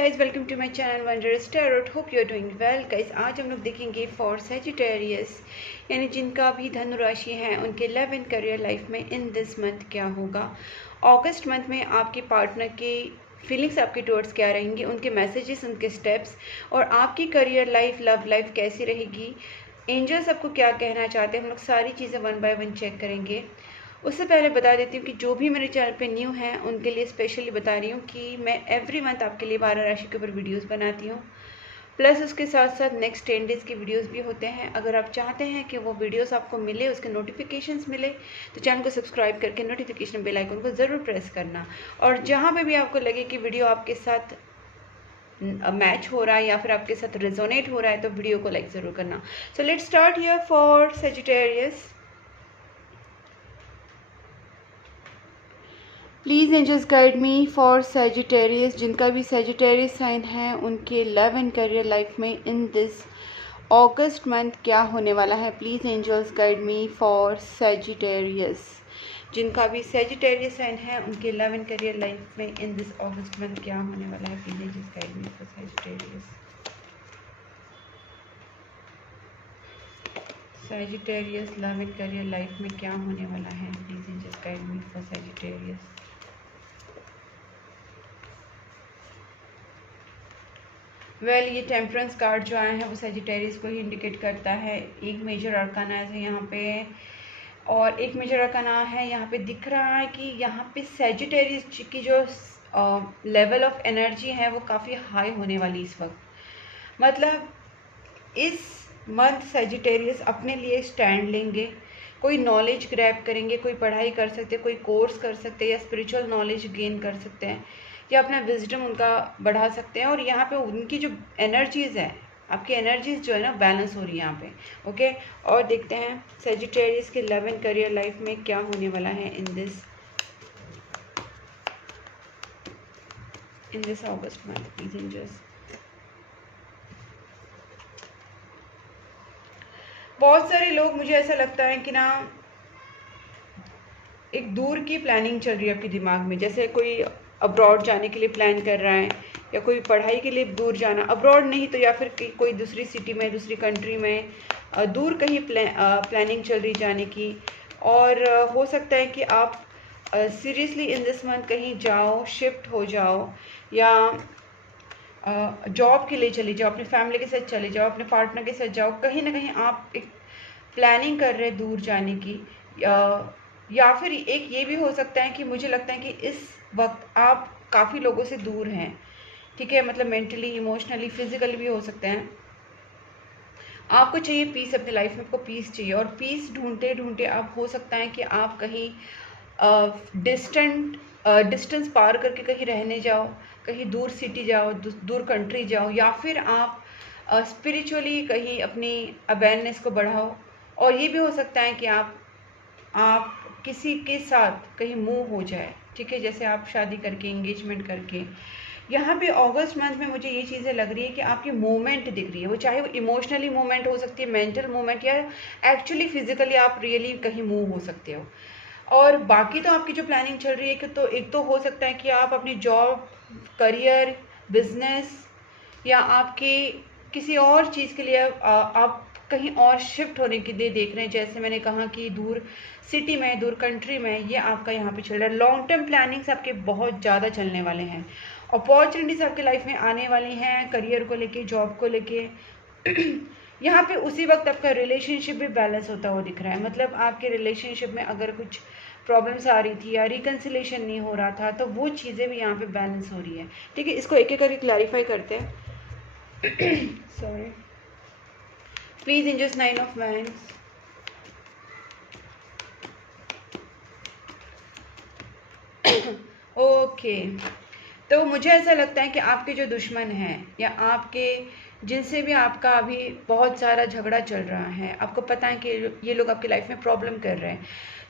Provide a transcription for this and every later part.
guys, welcome to my channel Wondrous Tarot. Hope you are doing well. Guys, आज हम लोग देखेंगे for Sagittarius यानी जिनका भी धनु राशि है उनके लव एंड करियर लाइफ में इन दिस मंथ क्या होगा। अगस्त मंथ में आपके पार्टनर की फीलिंग्स आपके टुवर्ड्स क्या रहेंगी, उनके मैसेजेस, उनके स्टेप्स और आपकी करियर लाइफ, लव लाइफ कैसी रहेगी, एंजल्स आपको क्या कहना चाहते हैं, हम लोग सारी चीज़ें वन बाय वन चेक करेंगे। उससे पहले बता देती हूँ कि जो भी मेरे चैनल पे न्यू हैं उनके लिए स्पेशली बता रही हूँ कि मैं एवरी मंथ आपके लिए 12 राशि के ऊपर वीडियोस बनाती हूँ, प्लस उसके साथ साथ नेक्स्ट 10 डेज़ की वीडियोस भी होते हैं। अगर आप चाहते हैं कि वो वीडियोस आपको मिले, उसके नोटिफिकेशंस मिले, तो चैनल को सब्सक्राइब करके नोटिफिकेशन बेल आइकन को ज़रूर प्रेस करना। और जहाँ पे भी आपको लगे कि वीडियो आपके साथ मैच हो रहा है या फिर आपके साथ रेजोनेट हो रहा है तो वीडियो को लाइक ज़रूर करना। So let's start here for Sagittarius. Please angels guide me for Sagittarius, जिनका भी सेजिटेरियस साइन है उनके लव एंड करियर लाइफ में इन दिस अगस्त मंथ क्या होने वाला है। Please angels guide me for Sagittarius, जिनका भी सेजिटेरियस साइन है उनके लव एंड करियर लाइफ में इन दिस अगस्त मंथ क्या होने वाला है। Please angels guide me for Sagittarius. Sagittarius love and career life में क्या होने वाला है। Please angels guide me for Sagittarius. ये टेम्परेंस कार्ड जो आए हैं वो सेजिटेरियस को ही इंडिकेट करता है। एक मेजर अरकाना है यहाँ पे और एक मेजर अरकाना है यहाँ पे। दिख रहा है कि यहाँ पे सेजिटेरियस की जो लेवल ऑफ एनर्जी है वो काफ़ी हाई होने वाली इस वक्त। मतलब इस मंथ सेजिटेरियस अपने लिए स्टैंड लेंगे, कोई नॉलेज ग्रैब करेंगे, कोई पढ़ाई कर सकते हैं, कोई कोर्स कर सकते हैं या स्पिरिचुअल नॉलेज गेन कर सकते हैं या अपना विजडम उनका बढ़ा सकते हैं। और यहाँ पे उनकी जो एनर्जीज़ है, आपकी एनर्जीज जो है ना बैलेंस हो रही है यहाँ पे। ओके, और देखते हैं सेजिटेरियस के लव एंड करियर लाइफ में क्या होने वाला है in this August month. Please angels. बहुत सारे लोग, मुझे ऐसा लगता है कि ना एक दूर की प्लानिंग चल रही है आपके दिमाग में, जैसे कोई अब्रॉड जाने के लिए प्लान कर रहा है या कोई पढ़ाई के लिए दूर जाना, अब्रॉड नहीं तो या फिर कोई दूसरी सिटी में, दूसरी कंट्री में दूर कहीं प्लानिंग चल रही जाने की। और हो सकता है कि आप सीरियसली इन दिस मंथ कहीं जाओ, शिफ्ट हो जाओ या जॉब के लिए चले जाओ, अपनी फैमिली के साथ चले जाओ, अपने पार्टनर के साथ जाओ, कहीं ना कहीं आप एक प्लानिंग कर रहे हैं दूर जाने की। या फिर एक ये भी हो सकता है कि मुझे लगता है कि इस वक्त आप काफ़ी लोगों से दूर हैं, ठीक है, मतलब मेंटली, इमोशनली, फिजिकली भी हो सकते हैं। आपको चाहिए पीस अपनी लाइफ में, आपको पीस चाहिए और पीस ढूंढते ढूंढते आप, हो सकता है कि आप कहीं डिस्टेंस पार करके कहीं रहने जाओ, कहीं दूर सिटी जाओ, दूर कंट्री जाओ, या फिर आप स्पिरिचुअली कहीं अपनी अवेयरनेस को बढ़ाओ। और ये भी हो सकता है कि आप किसी के साथ कहीं मूव हो जाए, ठीक है, जैसे आप शादी करके, एंगेजमेंट करके। यहाँ पे अगस्त मंथ में मुझे ये चीज़ें लग रही है कि आपकी मूवमेंट दिख रही है, वो चाहे वो इमोशनली मूवमेंट हो सकती है, मेंटल मूवमेंट, या एक्चुअली फिजिकली आप रियली कहीं मूव हो सकते हो। और बाकी तो आपकी जो प्लानिंग चल रही है कि तो एक तो हो सकता है कि आप अपनी जॉब, करियर, बिजनेस या आपके किसी और चीज़ के लिए आप कहीं और शिफ्ट होने के लिए देख रहे हैं। जैसे मैंने कहा कि दूर सिटी में, दूर कंट्री में, ये आपका यहाँ पे चल रहा है। लॉन्ग टर्म प्लानिंग्स आपके बहुत ज़्यादा चलने वाले हैं, अपॉर्चुनिटीज़ आपके लाइफ में आने वाली हैं, करियर को लेके, जॉब को लेके। यहाँ पे उसी वक्त आपका रिलेशनशिप भी बैलेंस होता हुआ दिख रहा है। मतलब आपके रिलेशनशिप में अगर कुछ प्रॉब्लम्स आ रही थी या रिकन्सिलेशन नहीं हो रहा था तो वो चीज़ें भी यहाँ पे बैलेंस हो रही है, ठीक है। इसको एक एक करके क्लैरिफाई करते हैं। Sorry. Please angels, 9 of wands. Okay, तो मुझे ऐसा लगता है कि आपके जो दुश्मन हैं या आपके जिनसे भी आपका अभी बहुत सारा झगड़ा चल रहा है, आपको पता है कि ये लोग आपकी लाइफ में प्रॉब्लम कर रहे हैं,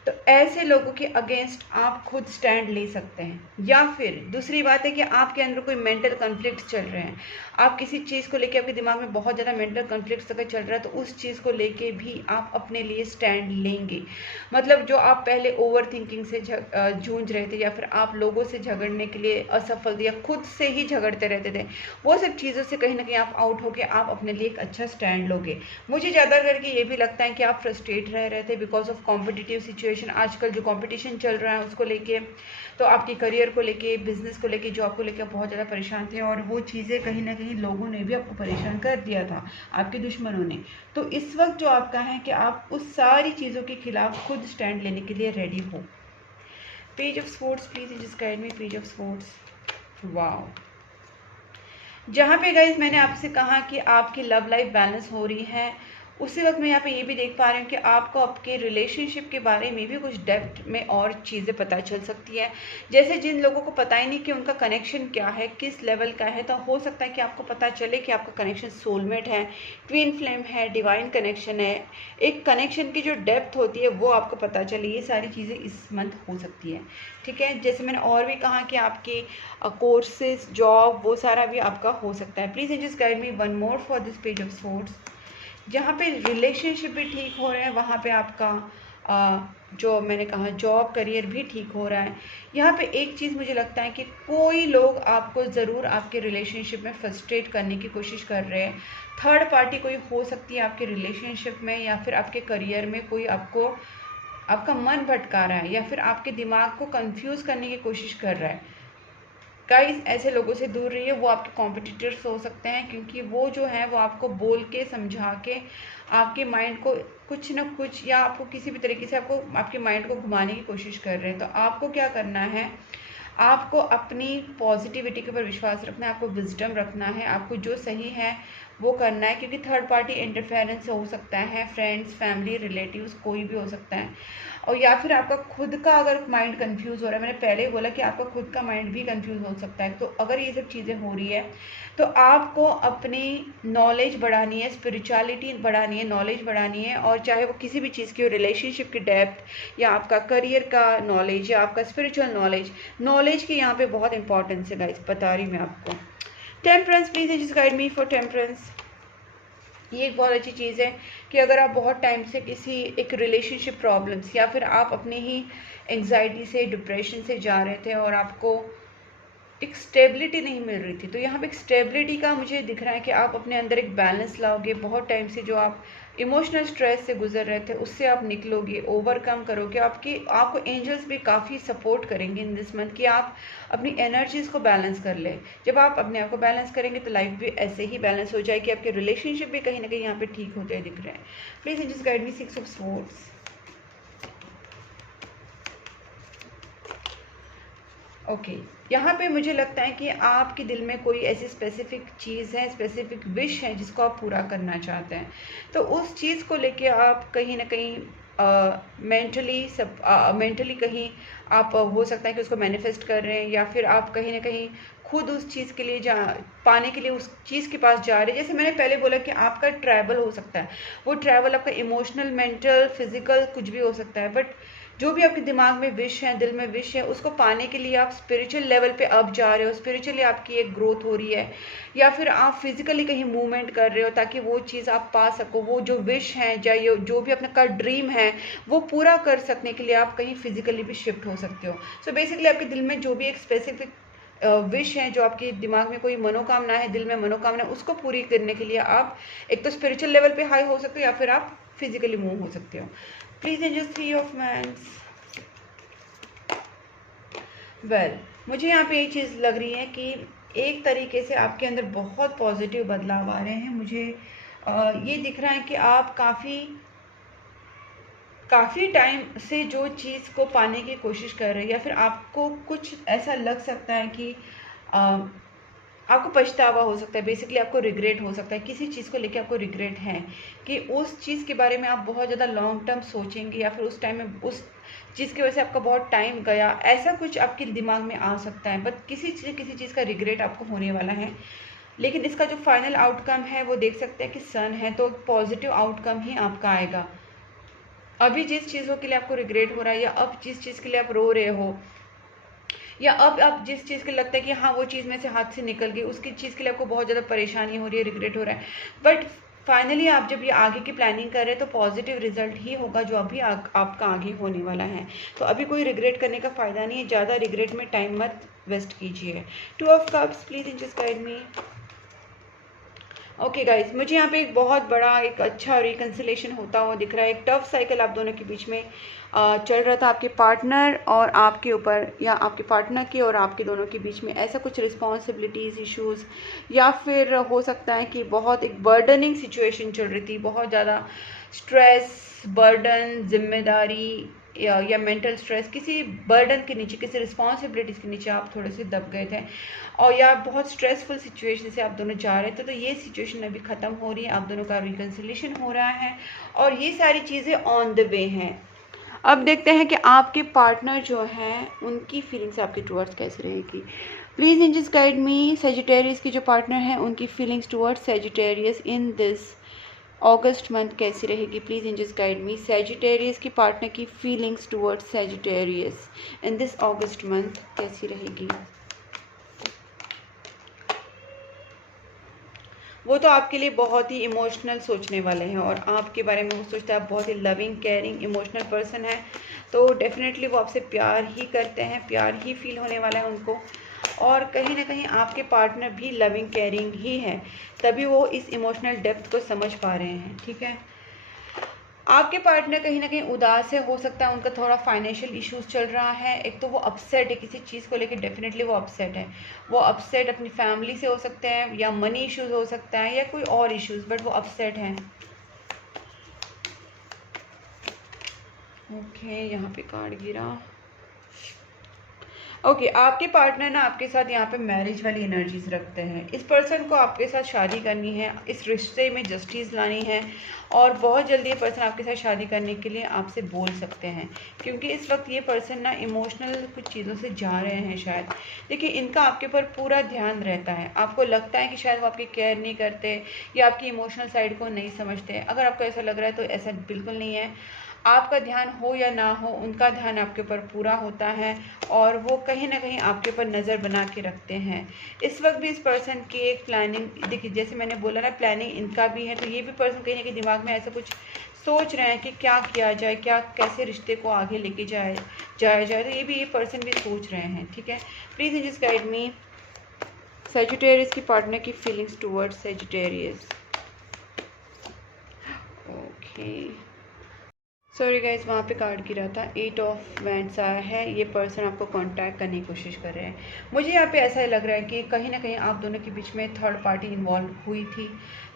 तो ऐसे लोगों के अगेंस्ट आप खुद स्टैंड ले सकते हैं। या फिर दूसरी बात है कि आपके अंदर कोई मेंटल कॉन्फ्लिक्ट चल रहे हैं, आप किसी चीज़ को लेके आपके दिमाग में बहुत ज़्यादा मेंटल कॉन्फ्लिक्ट अगर चल रहा है, तो उस चीज़ को लेके भी आप अपने लिए स्टैंड लेंगे। मतलब जो आप पहले ओवर थिंकिंग से जूझ रहे थे, या फिर आप लोगों से झगड़ने के लिए असफल थे, या खुद से ही झगड़ते रहते थे, वो सब चीज़ों से कहीं ना कहीं आप आउट होके आप अपने लिए एक अच्छा स्टैंड लोगे। मुझे ज़्यादा करके ये भी लगता है कि आप फ्रस्ट्रेट रह रहे थे बिकॉज ऑफ कॉम्पिटिटिव सिचुएशन। आजकल जो कॉम्पिटिशन चल रहा है उसको लेके, तो आपकी करियर को लेके, बिजनेस को लेके, जॉब को लेके बहुत ज़्यादा परेशान थे, और वो चीज़ें कहीं ना कहीं लोगों ने भी आपको परेशान कर दिया था, आपके दुश्मनों ने। तो इस वक्त जो आपका है कि आप उस सारी चीज़ों के खिलाफ खुद स्टैंड लेने के लिए रेडी हो। Page of sports please just guide me, page of sports. Wow, जहाँ पे गाइज मैंने आपसे कहा कि आपकी लव लाइफ बैलेंस हो रही है, उसी वक्त मैं यहाँ पे ये भी देख पा रही हूँ कि आपको आपके रिलेशनशिप के बारे में भी कुछ डेप्थ में और चीज़ें पता चल सकती है। जैसे जिन लोगों को पता ही नहीं कि उनका कनेक्शन क्या है, किस लेवल का है, तो हो सकता है कि आपको पता चले कि आपका कनेक्शन सोलमेट है, ट्विन फ्लेम है, डिवाइन कनेक्शन है। एक कनेक्शन की जो डेप्थ होती है वो आपको पता चले। ये सारी चीज़ें इस मंथ हो सकती है, ठीक है। जैसे मैंने और भी कहा कि आपके कोर्सेज, जॉब, वो सारा भी आपका हो सकता है। Please just guide me one more for this page of sports. जहाँ पे रिलेशनशिप भी ठीक हो रहे हैं, वहाँ पे आपका जो मैंने कहा जॉब, करियर भी ठीक हो रहा है। यहाँ पे एक चीज़ मुझे लगता है कि कोई लोग आपको ज़रूर आपके रिलेशनशिप में फ्रस्ट्रेट करने की कोशिश कर रहे हैं। थर्ड पार्टी कोई हो सकती है आपके रिलेशनशिप में, या फिर आपके करियर में कोई आपको, आपका मन भटका रहा है, या फिर आपके दिमाग को कंफ्यूज करने की कोशिश कर रहा है। गाइस, ऐसे लोगों से दूर रहिए, वो आपके कॉम्पिटिटर्स हो सकते हैं, क्योंकि वो जो है वो आपको बोल के, समझा के, आपके माइंड को कुछ ना कुछ, या आपको किसी भी तरीके से आपको, आपके माइंड को घुमाने की कोशिश कर रहे हैं। तो आपको क्या करना है, आपको अपनी पॉजिटिविटी के ऊपर विश्वास रखना है, आपको विजडम रखना है, आपको जो सही है वो करना है, क्योंकि थर्ड पार्टी इंटरफेरेंस हो सकता है, फ्रेंड्स, फैमिली, रिलेटिव्स, कोई भी हो सकता है। और या फिर आपका खुद का अगर माइंड कंफ्यूज हो रहा है, मैंने पहले ही बोला कि आपका खुद का माइंड भी कंफ्यूज हो सकता है। तो अगर ये सब चीज़ें हो रही है, तो आपको अपनी नॉलेज बढ़ानी है, स्पिरिचुअलिटी बढ़ानी है, नॉलेज बढ़ानी है, और चाहे वो किसी भी चीज़ की हो, रिलेशनशिप की डेप्थ, या आपका करियर का नॉलेज, या आपका स्पिरिचुअल नॉलेज, नॉलेज की यहाँ पे बहुत इंपॉर्टेंस है गाइस, बता रही मैं आपको। Temperance please just guide me for temperance. ये एक बहुत अच्छी चीज़ है कि अगर आप बहुत टाइम से किसी एक रिलेशनशिप प्रॉब्लम्स, या फिर आप अपने ही एंग्जाइटी से, डिप्रेशन से जा रहे थे, और आपको एक स्टेबिलिटी नहीं मिल रही थी, तो यहाँ पे एक स्टेबिलिटी का मुझे दिख रहा है कि आप अपने अंदर एक बैलेंस लाओगे। बहुत टाइम से जो आप इमोशनल स्ट्रेस से गुजर रहे थे, उससे आप निकलोगे, ओवरकम करोगे। आपको एंजल्स भी काफ़ी सपोर्ट करेंगे इन दिस मंथ कि आप अपनी एनर्जीज़ को बैलेंस कर ले। जब आप अपने आप को बैलेंस करेंगे तो लाइफ भी ऐसे ही बैलेंस हो जाएगी, आपके रिलेशनशिप भी कहीं ना कहीं यहाँ पे ठीक होते हुए दिख रहे हैं। Please angels guide me, 6 of swords. Okay, यहाँ पे मुझे लगता है कि आपके दिल में कोई ऐसी स्पेसिफिक चीज़ है, स्पेसिफिक विश है जिसको आप पूरा करना चाहते हैं। तो उस चीज़ को लेके आप कहीं ना कहीं मेंटली कहीं आप हो सकता है कि उसको मैनिफेस्ट कर रहे हैं, या फिर आप कहीं ना कहीं खुद उस चीज़ के लिए पाने के लिए उस चीज़ के पास जा रहे हैं। जैसे मैंने पहले बोला कि आपका ट्रैवल हो सकता है, वो ट्रैवल आपका इमोशनल, मेंटल, फिजिकल कुछ भी हो सकता है, बट जो भी आपके दिमाग में विश है, दिल में विश है, उसको पाने के लिए आप स्पिरिचुअल लेवल पे अब जा रहे हो, स्पिरिचुअली आपकी एक ग्रोथ हो रही है, या फिर आप फिजिकली कहीं मूवमेंट कर रहे हो ताकि वो चीज़ आप पा सको। वो जो विश है, या जो भी अपना ड्रीम है, वो पूरा कर सकने के लिए आप कहीं फिजिकली भी शिफ्ट हो सकते हो। सो बेसिकली आपके दिल में जो भी एक स्पेसिफिक विश है, जो आपके दिमाग में कोई मनोकामना है, दिल में मनोकामना है, उसको पूरी करने के लिए आप एक तो स्पिरिचुअल लेवल पे हाई हो सकते हो, या फिर आप फिजिकली मूव हो सकते हो। प्लीज एंजल 3 ऑफ मैंस। वेल, मुझे यहाँ पे एक चीज़ लग रही है कि एक तरीके से आपके अंदर बहुत पॉजिटिव बदलाव आ रहे हैं। मुझे ये दिख रहा है कि आप काफ़ी टाइम से जो चीज़ को पाने की कोशिश कर रहे हैं, या फिर आपको कुछ ऐसा लग सकता है कि आपको पछतावा हो सकता है, बेसिकली आपको रिग्रेट हो सकता है, किसी चीज़ को लेके आपको रिग्रेट है कि उस चीज़ के बारे में आप बहुत ज़्यादा लॉन्ग टर्म सोचेंगे, या फिर उस टाइम में उस चीज़ की वजह से आपका बहुत टाइम गया, ऐसा कुछ आपके दिमाग में आ सकता है। बट किसी चीज़ का रिग्रेट आपको होने वाला है। लेकिन इसका जो फाइनल आउटकम है वो देख सकते हैं कि सन है, तो पॉजिटिव आउटकम ही आपका आएगा। अभी जिस चीज़ों के लिए आपको रिग्रेट हो रहा है, या अब जिस चीज़ के लिए आप रो रहे हो, या अब आप जिस चीज़ के लगता है कि हाँ वो चीज़ में से हाथ से निकल गई, उसकी चीज़ के लिए आपको बहुत ज़्यादा परेशानी हो रही है, रिग्रेट हो रहा है, बट फाइनली आप जब ये आगे की प्लानिंग कर रहे हैं तो पॉजिटिव रिजल्ट ही होगा जो अभी आपका आगे होने वाला है। तो अभी कोई रिग्रेट करने का फ़ायदा नहीं है, ज़्यादा रिग्रेट में टाइम मत वेस्ट कीजिए। 2 of cups, please angels guide me. Okay guys, मुझे यहाँ पे एक बहुत बड़ा एक अच्छा रिकन्सिलेशन होता हुआ दिख रहा है। एक टफ साइकिल आप दोनों के बीच में चल रहा था, आपके पार्टनर और आपके ऊपर, या आपके पार्टनर के और आपके दोनों के बीच में ऐसा कुछ रिस्पॉन्सिबिलिटीज़ इश्यूज़, या फिर हो सकता है कि बहुत एक बर्डनिंग सिचुएशन चल रही थी, बहुत ज़्यादा स्ट्रेस, बर्डन, जिम्मेदारी या मेंटल स्ट्रेस, किसी बर्डन के नीचे, किसी रिस्पॉन्सिबिलिटीज़ के नीचे आप थोड़े से दब गए थे, और या बहुत स्ट्रेसफुल सिचुएशन से आप दोनों जा रहे थे। तो ये सिचुएशन अभी ख़त्म हो रही है, आप दोनों का रिकन्सिलेशन हो रहा है, और ये सारी चीज़ें ऑन द वे हैं। अब देखते हैं कि आपके पार्टनर जो हैं उनकी फीलिंग्स आपके टुवर्ड्स कैसी रहेगी। Please angels guide me. Sagittarius की जो पार्टनर हैं उनकी feelings towards Sagittarius in this August month कैसी रहेगी। Please angels guide me. Sagittarius की पार्टनर की feelings towards Sagittarius in this August month कैसी रहेगी। वो तो आपके लिए बहुत ही इमोशनल सोचने वाले हैं, और आपके बारे में वो सोचता है आप बहुत ही लविंग, केयरिंग, इमोशनल पर्सन है, तो डेफिनेटली वो आपसे प्यार ही करते हैं, प्यार ही फील होने वाला है उनको, और कहीं ना कहीं आपके पार्टनर भी लविंग, केयरिंग ही है, तभी वो इस इमोशनल डेप्थ को समझ पा रहे हैं। ठीक है, आपके पार्टनर कहीं ना कहीं उदास है, हो सकता है उनका थोड़ा फाइनेंशियल इश्यूज चल रहा है। एक तो वो अपसेट है किसी चीज़ को लेकर, डेफिनेटली वो अपसेट है, वो अपसेट अपनी फैमिली से हो सकते हैं, या मनी इश्यूज हो सकता है, या कोई और इश्यूज, बट वो अपसेट हैं। ओके, यहाँ पे कार्ड गिरा। ओके, आपके पार्टनर ना आपके साथ यहाँ पे मैरिज वाली एनर्जीज रखते हैं। इस पर्सन को आपके साथ शादी करनी है, इस रिश्ते में जस्टिस लानी है, और बहुत जल्दी ये पर्सन आपके साथ शादी करने के लिए आपसे बोल सकते हैं, क्योंकि इस वक्त ये पर्सन ना इमोशनल कुछ चीज़ों से जा रहे हैं शायद। देखिए, इनका आपके ऊपर पूरा ध्यान रहता है, आपको लगता है कि शायद वो आपकी केयर नहीं करते, या आपकी इमोशनल साइड को नहीं समझते। अगर आपको ऐसा लग रहा है तो ऐसा बिल्कुल नहीं है। आपका ध्यान हो या ना हो, उनका ध्यान आपके ऊपर पूरा होता है, और वो कहीं ना कहीं आपके ऊपर नज़र बना के रखते हैं। इस वक्त भी इस पर्सन की एक प्लानिंग, देखिए जैसे मैंने बोला ना, प्लानिंग इनका भी है, तो ये भी पर्सन कहीं ना कहीं दिमाग में ऐसा कुछ सोच रहे हैं कि क्या किया जाए, क्या कैसे रिश्ते को आगे लेके जाया जाए, तो ये पर्सन भी सोच रहे हैं। ठीक है, please angels guide me. Sagittarius की पार्टनर की feelings towards Sagittarius. Okay, sorry guys, वहाँ पे कार्ड गिरा था, 8 ऑफ वैंड्स आया है। ये पर्सन आपको कांटेक्ट करने की कोशिश कर रहे हैं। मुझे यहाँ पे ऐसा लग रहा है कि कहीं ना कहीं आप दोनों के बीच में थर्ड पार्टी इन्वॉल्व हुई थी,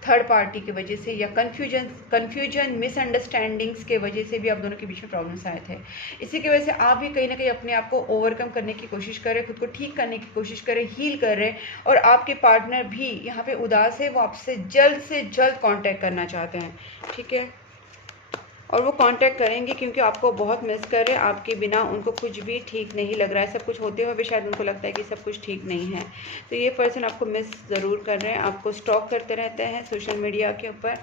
थर्ड पार्टी की वजह से, या कन्फ्यूजन मिसअंडरस्टैंडिंग्स के वजह से भी आप दोनों के बीच में प्रॉब्लम्स आए थे। इसी की वजह से आप भी कहीं ना कहीं अपने आप को ओवरकम करने की कोशिश कर रहे, खुद को ठीक करने की कोशिश कर रहे, हील कर रहे, और आपके पार्टनर भी यहाँ पे उदास है, वो आपसे जल्द से जल्द कॉन्टैक्ट करना चाहते हैं। ठीक है, और वो कांटेक्ट करेंगे क्योंकि आपको बहुत मिस कर रहे हैं। आपके बिना उनको कुछ भी ठीक नहीं लग रहा है, सब कुछ होते हुए भी शायद उनको लगता है कि सब कुछ ठीक नहीं है। तो ये पर्सन आपको मिस ज़रूर कर रहे हैं, आपको स्टॉक करते रहते हैं सोशल मीडिया के ऊपर,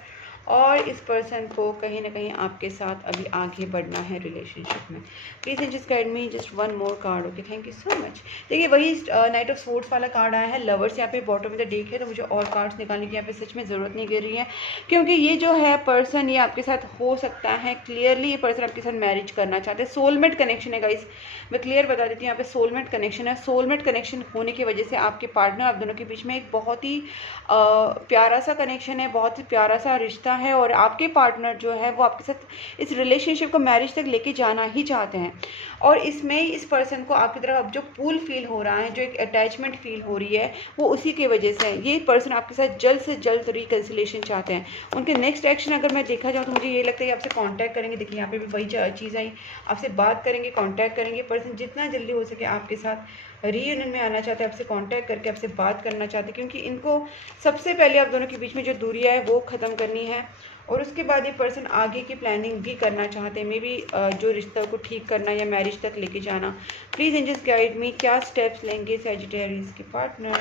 और इस पर्सन को कहीं ना कहीं आपके साथ अभी आगे बढ़ना है रिलेशनशिप में। Please just guide me just one more card. Okay, thank you so much. देखिए, वही नाइट ऑफ स्वॉर्ड्स वाला कार्ड आया है, लवर्स यहाँ पे बॉटम में द डेक है, तो मुझे और कार्ड्स निकालने की यहाँ पे सच में ज़रूरत नहीं गिर रही है, क्योंकि ये जो है पर्सन, ये आपके साथ हो सकता है, क्लियरली ये पर्सन आपके साथ मैरिज करना चाहते हैं। सोलमेट कनेक्शन है गाइस, मैं क्लियर बता देती हूँ, यहाँ पे सोलमेट कनेक्शन है। सोलमेट कनेक्शन होने की वजह से आपके पार्टनर, आप दोनों के बीच में एक बहुत ही प्यारा सा कनेक्शन है, बहुत ही प्यारा सा रिश्ता है, और आपके पार्टनर जो है वो आपके साथ इस रिलेशनशिप को मैरिज तक लेके जाना ही चाहते हैं। और इसमें इस पर्सन को आपकी तरफ अब जो पुल फील हो रहा है, जो एक अटैचमेंट फील हो रही है, वो उसी की वजह से है। ये पर्सन आपके साथ जल्द से जल्द रिकन्सिलेशन चाहते हैं। उनके नेक्स्ट एक्शन अगर मैं देखा जाऊँ तो मुझे ये लगता है कि आपसे कांटेक्ट करेंगे। देखिए, यहाँ पे भी वही चीज़ आई, आपसे बात करेंगे, कांटेक्ट करेंगे। पर्सन जितना जल्दी हो सके आपके साथ रीयूनियन में आना चाहते हैं, आपसे कांटेक्ट करके आपसे बात करना चाहते हैं, क्योंकि इनको सबसे पहले आप दोनों के बीच में जो दूरियां है वो ख़त्म करनी है, और उसके बाद ये पर्सन आगे की प्लानिंग भी करना चाहते हैं, मे बी जो रिश्ता को ठीक करना या मैरिज तक लेके जाना। प्लीज़ एंजल्स गाइड मी, क्या स्टेप्स लेंगे सजिटेरियस के पार्टनर।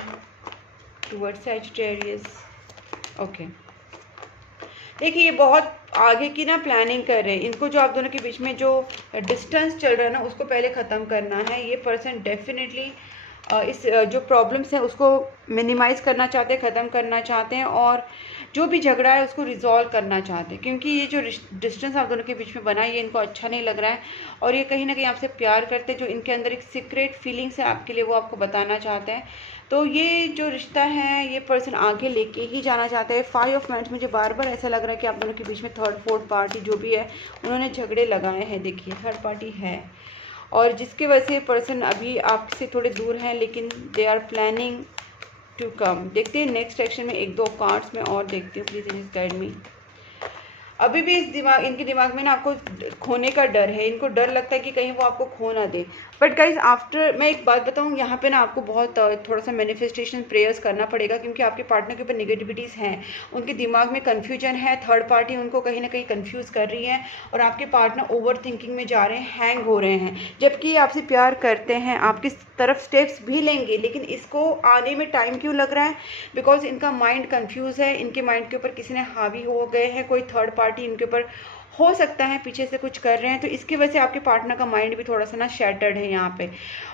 Towards Sagittarius. ओके, देखिए ये बहुत आगे की ना प्लानिंग कर रहे हैं। इनको जो आप दोनों के बीच में जो डिस्टेंस चल रहा है ना, उसको पहले ख़त्म करना है। ये पर्सन डेफिनेटली इस जो प्रॉब्लम्स हैं उसको मिनिमाइज़ करना चाहते हैं, ख़त्म करना चाहते हैं, और जो भी झगड़ा है उसको रिजॉल्व करना चाहते हैं। क्योंकि ये जो डिस्टेंस आप दोनों के बीच में बना, ये इनको अच्छा नहीं लग रहा है, और ये कहीं ना कहीं आपसे प्यार करते हैं। जो इनके अंदर एक सीक्रेट फीलिंग्स है आपके लिए, वो आपको बताना चाहते हैं। तो ये जो रिश्ता है, ये पर्सन आगे लेके ही जाना चाहता है। 5 ऑफ वांड्स, मुझे बार बार ऐसा लग रहा है कि आप दोनों के बीच में थर्ड फोर्थ पार्टी जो भी है, उन्होंने झगड़े लगाए हैं। देखिए थर्ड पार्टी है, और जिसकी वजह से पर्सन अभी आपसे थोड़े दूर हैं, लेकिन they are planning to come. देखते हैं नेक्स्ट सेक्शन में 1-2 कार्ड्स में और देखती हूँ। Please guide me. अभी भी इनके दिमाग में ना आपको खोने का डर है। इनको डर लगता है कि कहीं वो आपको खो ना दे। बट गाइज आफ्टर, मैं एक बात बताऊँ, यहाँ पे ना आपको बहुत थोड़ा सा मैनिफेस्टेशन प्रेयर्स करना पड़ेगा, क्योंकि आपके पार्टनर के ऊपर नेगेटिविटीज़ हैं। उनके दिमाग में कन्फ्यूजन है, थर्ड पार्टी उनको कहीं ना कहीं कन्फ्यूज़ कर रही है, और आपके पार्टनर ओवर थिंकिंग में जा रहे हैं, हैंग हो रहे हैं। जबकि आपसे प्यार करते हैं, आपकी तरफ स्टेप्स भी लेंगे, लेकिन इसको आने में टाइम क्यों लग रहा है? बिकॉज इनका माइंड कन्फ्यूज़ है। इनके माइंड के ऊपर किसी ने हावी हो गए हैं, कोई थर्ड पार्टी इनके ऊपर हो सकता है पीछे से कुछ कर रहे हैं। तो इसकी वजह से आपके पार्टनर का माइंड भी थोड़ा सा ना शैटर्ड है यहाँ पे।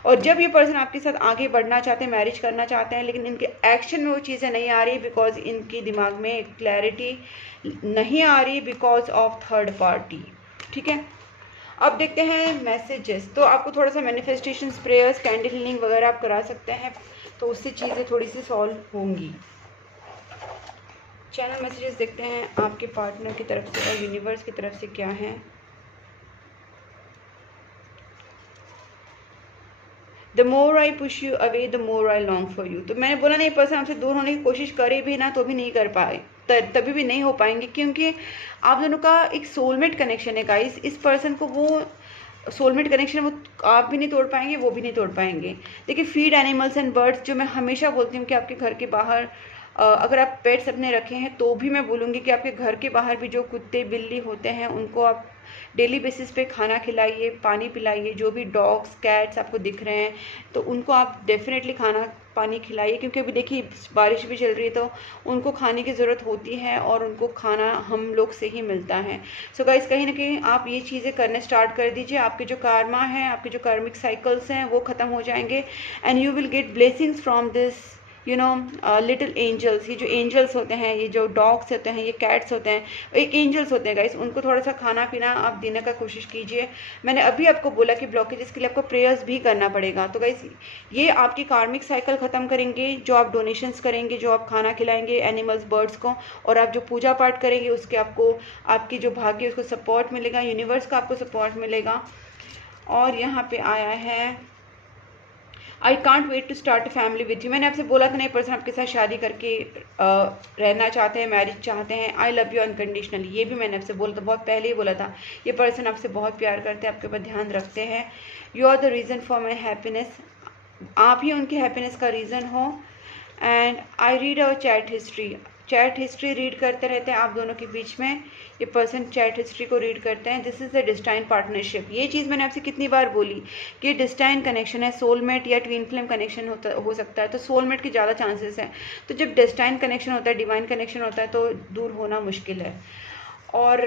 और जब ये पर्सन आपके साथ आगे बढ़ना चाहते हैं, मैरिज करना चाहते हैं, लेकिन इनके एक्शन में वो चीज़ें नहीं आ रही, बिकॉज इनकी दिमाग में क्लैरिटी नहीं आ रही बिकॉज ऑफ थर्ड पार्टी। ठीक है, अब देखते हैं मैसेजेस। तो आपको थोड़ा सा मैनिफेस्टेशन प्रेयर्स, कैंडल हीलिंग वगैरह आप करा सकते हैं, तो उससे चीज़ें थोड़ी सी सॉल्व होंगी। चैनल मैसेजेस देखते हैं आपके पार्टनर की तरफ से और यूनिवर्स की तरफ से क्या है। The more I push you away the more I long for you. तो मैंने बोला नहीं, पर्सन आपसे दूर होने की कोशिश करे भी ना तो भी नहीं कर पाए, तभी भी नहीं हो पाएंगे, क्योंकि आप दोनों का एक सोलमेट कनेक्शन है गाइस। इस पर्सन को वो सोलमेट कनेक्शन वो आप भी नहीं तोड़ पाएंगे, वो भी नहीं तोड़ पाएंगे। देखिए फीड एनिमल्स एंड बर्ड्स, जो मैं हमेशा बोलती हूँ कि आपके घर के बाहर अगर आप पेट्स अपने रखे हैं, तो भी मैं बोलूँगी कि आपके घर के बाहर भी जो कुत्ते बिल्ली होते हैं, उनको आप डेली बेसिस पे खाना खिलाइए, पानी पिलाइए। जो भी डॉग्स कैट्स आपको दिख रहे हैं, तो उनको आप डेफिनेटली खाना पानी खिलाइए, क्योंकि अभी देखिए बारिश भी चल रही है, तो उनको खाने की ज़रूरत होती है, और उनको खाना हम लोग से ही मिलता है। सो गाइस, कहीं ना कहीं आप ये चीज़ें करने स्टार्ट कर दीजिए। आपके जो कार्मा है, आपके जो कार्मिक साइकिल्स हैं, वो ख़त्म हो जाएंगे, and you will get blessings from this little angels. ये जो एंजल्स होते हैं, ये जो डॉग्स होते हैं, ये कैट्स होते हैं, एक एंजल्स होते हैं गाइस। उनको थोड़ा सा खाना पीना आप देने का कोशिश कीजिए। मैंने अभी आपको बोला कि ब्लॉकेजेस के लिए आपको प्रेयर्स भी करना पड़ेगा। तो गाइस ये आपकी कार्मिक साइकिल ख़त्म करेंगे, जो आप डोनेशंस करेंगे, जो आप खाना खिलाएंगे एनिमल्स बर्ड्स को, और आप जो पूजा पाठ करेंगे, उसके आपको आपकी जो भाग्य उसको सपोर्ट मिलेगा, यूनिवर्स का आपको सपोर्ट मिलेगा। और यहाँ पे आया है I can't wait to start a family with you. मैंने आपसे बोला था ना, पर्सन आपके साथ शादी करके रहना चाहते हैं, मैरिज चाहते हैं। आई लव यू अनकंडीशनली, ये भी मैंने आपसे बोला था, बहुत पहले ही बोला था। ये पर्सन आपसे बहुत प्यार करते हैं, आपके ऊपर ध्यान रखते हैं। You are the reason for my happiness, आप ही उनकी हैप्पीनेस का रीज़न हो। And I read our chat history, chat history read करते रहते हैं आप दोनों के बीच में। ये पर्सन चैट हिस्ट्री को रीड करते हैं। This is a destine partnership. ये चीज़ मैंने आपसे कितनी बार बोली कि डिस्टाइन कनेक्शन है, सोलमेट या ट्विन फ्लेम कनेक्शन हो सकता है। तो सोलमेट के ज़्यादा चांसेस हैं। तो जब डिस्टाइन कनेक्शन होता है, डिवाइन कनेक्शन होता है, तो दूर होना मुश्किल है। और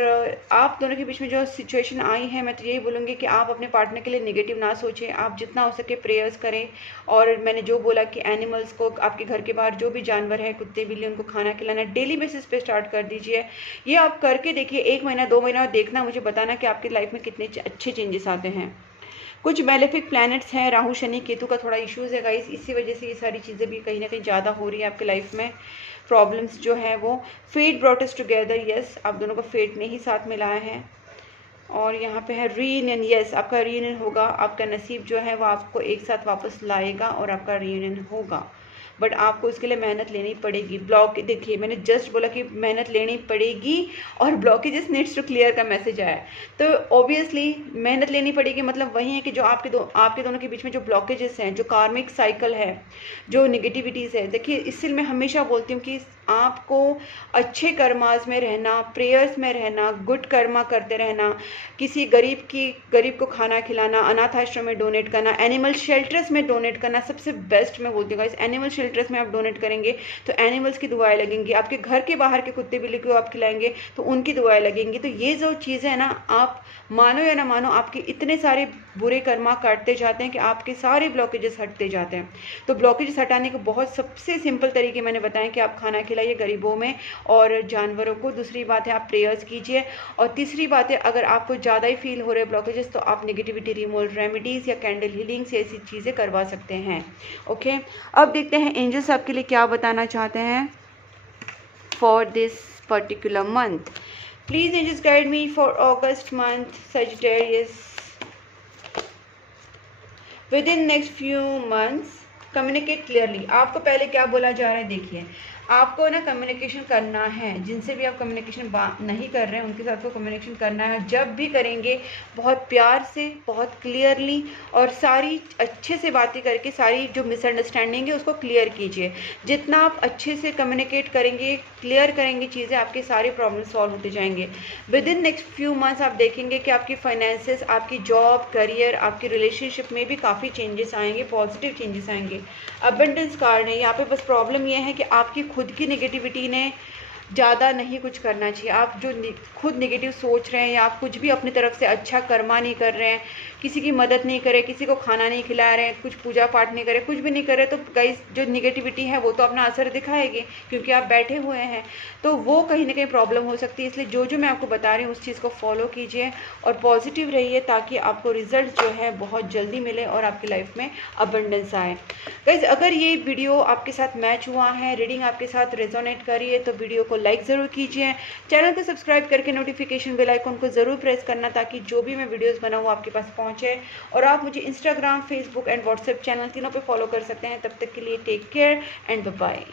आप दोनों के बीच में जो सिचुएशन आई है, मैं तो यही बोलूँगी कि आप अपने पार्टनर के लिए नेगेटिव ना सोचें। आप जितना हो सके प्रेयर्स करें। और मैंने जो बोला कि एनिमल्स को, आपके घर के बाहर जो भी जानवर है, कुत्ते बिल्ली, उनको खाना खिलाना डेली बेसिस पे स्टार्ट कर दीजिए। ये आप करके देखिए, 1 महीना 2 महीना देखना, मुझे बताना कि आपकी लाइफ में कितने अच्छे चेंजेस आते हैं। कुछ मेलेफिक प्लैनेट्स हैं, राहु शनि केतु का थोड़ा इश्यूज़ है गाइस, इसी वजह से ये सारी चीज़ें भी कहीं ना कहीं ज़्यादा हो रही है आपकी लाइफ में। प्रॉब्लम्स जो है वो, fate brought us together, yes, आप दोनों को फेट ने ही साथ मिलाया है। और यहाँ पे है रीयूनियन, यस, आपका रीयूनियन होगा। आपका नसीब जो है वो आपको एक साथ वापस लाएगा और आपका रीयूनियन होगा। बट आपको इसके लिए मेहनत लेनी पड़ेगी। ब्लॉक, देखिए मैंने जस्ट बोला कि मेहनत लेनी पड़ेगी, और ब्लॉकेजेस नीड्स टू क्लियर का मैसेज आया। तो ऑब्वियसली मेहनत लेनी पड़ेगी, मतलब वही है कि जो आपके दोनों के बीच में जो ब्लॉकेजेस हैं, जो कार्मिक साइकिल है, जो निगेटिविटीज़ है। देखिए इससे मैं हमेशा बोलती हूँ कि आपको अच्छे कर्मास में रहना, प्रेयर्स में रहना, गुड कर्मा करते रहना, किसी गरीब को खाना खिलाना, अनाथ आश्रम में डोनेट करना, एनिमल शेल्टर्स में डोनेट करना सबसे बेस्ट मैं बोलती हूँ। इस एनिमल शेल्टर्स में आप डोनेट करेंगे तो एनिमल्स की दुआएं लगेंगी, आपके घर के बाहर के कुत्ते बिल्ली को आप खिलाएंगे तो उनकी दुआएं लगेंगी। तो ये जो चीज़ें हैं ना, आप मानो या ना मानो, आपके इतने सारे बुरे कर्मा काटते जाते हैं कि आपके सारे ब्लॉकेजेस हटते जाते हैं। तो ब्लॉकेजेस हटाने के बहुत सबसे सिंपल तरीके मैंने बताएं कि आप खाना खिलाइए गरीबों में और जानवरों को। दूसरी बात है आप प्रेयर्स कीजिए। और तीसरी बात है, अगर आपको ज़्यादा ही फील हो रहे हैं ब्लॉकेजेस तो आप नेगेटिविटी रिमूवल रेमेडीज़ या कैंडल हीलिंग से ऐसी चीज़ें करवा सकते हैं। ओके, अब देखते हैं एंजल्स आपके लिए क्या बताना चाहते हैं for this particular month. Please angels guide me for August month Sagittarius within next few months. Communicate clearly. आपको पहले क्या बोला जा रहा है, देखिए आपको ना कम्युनिकेशन करना है। जिनसे भी आप कम्युनिकेशन नहीं कर रहे हैं उनके साथ को कम्युनिकेशन करना है। जब भी करेंगे बहुत प्यार से, बहुत क्लियरली और सारी अच्छे से बातें करके सारी जो मिसअंडरस्टैंडिंग है उसको क्लियर कीजिए। जितना आप अच्छे से कम्युनिकेट करेंगे, क्लियर करेंगे चीज़ें, आपके सारे प्रॉब्लम सॉल्व होते जाएंगे। With in next few months आप देखेंगे कि आपकी फाइनेंसेस, आपकी जॉब, करियर, आपकी रिलेशनशिप में भी काफ़ी चेंजेस आएंगे, पॉजिटिव चेंजेस आएंगे। अबंडेंस कार्ड है यहाँ पे। बस प्रॉब्लम यह है कि आपकी खुद की नेगेटिविटी ने ज़्यादा नहीं कुछ करना चाहिए। आप जो खुद नेगेटिव सोच रहे हैं या आप कुछ भी अपनी तरफ से अच्छा कर्मा नहीं कर रहे हैं, किसी की मदद नहीं करे, किसी को खाना नहीं खिला रहे हैं, कुछ पूजा पाठ नहीं करे, कुछ भी नहीं करे, तो गाइस जो नेगेटिविटी है वो तो अपना असर दिखाएगी क्योंकि आप बैठे हुए हैं। तो वो कहीं ना कहीं प्रॉब्लम हो सकती है। इसलिए जो मैं आपको बता रही हूँ उस चीज़ को फॉलो कीजिए और पॉजिटिव रहिए ताकि आपको रिजल्ट जो है बहुत जल्दी मिले और आपकी लाइफ में अबंडेंस आए। गाइस अगर ये वीडियो आपके साथ मैच हुआ है, रीडिंग आपके साथ रेजोनेट करी है तो वीडियो को लाइक ज़रूर कीजिए। चैनल को सब्सक्राइब करके नोटिफिकेशन बेल आइकन को ज़रूर प्रेस करना ताकि जो भी मैं वीडियोस बनाऊँ आपके पास पहुँचे। और आप मुझे Instagram, Facebook and WhatsApp channel तीनों पे फॉलो कर सकते हैं। तब तक के लिए take care and bye bye.